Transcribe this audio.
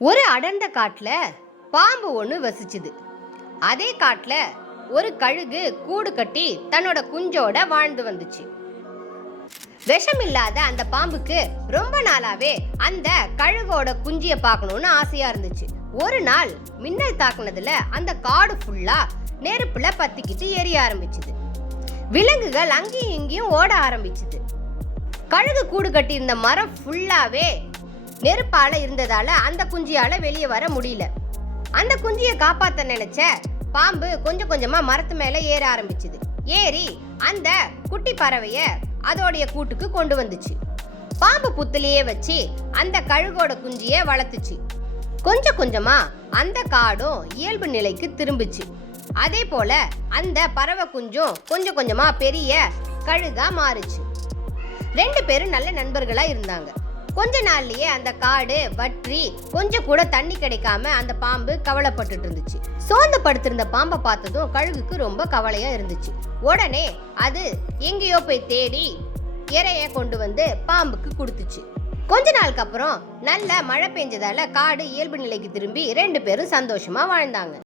ஒரு அடர்ந்த காட்டுல பாம்பு ஒன்று வசிச்சுது. அதே காட்டுல ஒரு கழுகு கூடு கட்டி தன்னோட குஞ்சோட வாழ்ந்து வந்துச்சு. விஷம் இல்லாத அந்த பாம்புக்கு ரொம்ப நாளாவே அந்த கழுகோட குஞ்சிய பார்க்கணும்னு ஆசையா இருந்துச்சு. ஒரு நாள் மின்னல் தாக்குனதுல அந்த காடு ஃபுல்லா நெருப்புல பத்திக்கிட்டு எரிய ஆரம்பிச்சுது. விலங்குகள் அங்கேயும் இங்கேயும் ஓட ஆரம்பிச்சுது. கழுகு கூடு கட்டி இருந்த மரம் ஃபுல்லாவே நெருப்பால இருந்ததால அந்த குஞ்சியால வெளியே வர முடியல. அந்த குஞ்சியை காப்பாத்த நினைச்ச பாம்பு கொஞ்சம் கொஞ்சமா மரத்து மேல ஏற ஆரம்பிச்சுது. ஏறி அந்த குட்டி பறவைய அதோடைய கூட்டுக்கு கொண்டு வந்துச்சு. பாம்பு புத்திலேயே வச்சு அந்த கழுகோட குஞ்சிய வளர்த்துச்சு. கொஞ்சம் கொஞ்சமா அந்த காடும் இயல்பு நிலைக்கு திரும்பிச்சு. அதே போல அந்த பறவை குஞ்சும் கொஞ்சம் கொஞ்சமா பெரிய கழுகா மாறுச்சு. 2 பேரும் நல்ல நண்பர்களா இருந்தாங்க. கொஞ்ச நாள்லயே அந்த காடு வற்றி கொஞ்சம் கூட தண்ணி கிடைக்காம அந்த பாம்பு கவலைப்பட்டுட்டு இருந்துச்சு. சோர்ந்து படுத்திருந்த பாம்பை பார்த்ததும் கழுகுக்கு ரொம்ப கவலையா இருந்துச்சு. உடனே அது எங்கேயோ போய் தேடி இறைய கொண்டு வந்து பாம்புக்கு கொடுத்துச்சு. கொஞ்ச நாளுக்கு அப்புறம் நல்ல மழை பெஞ்சதால காடு இயல்பு நிலைக்கு திரும்பி 2 பேரும் சந்தோஷமா வாழ்ந்தாங்க.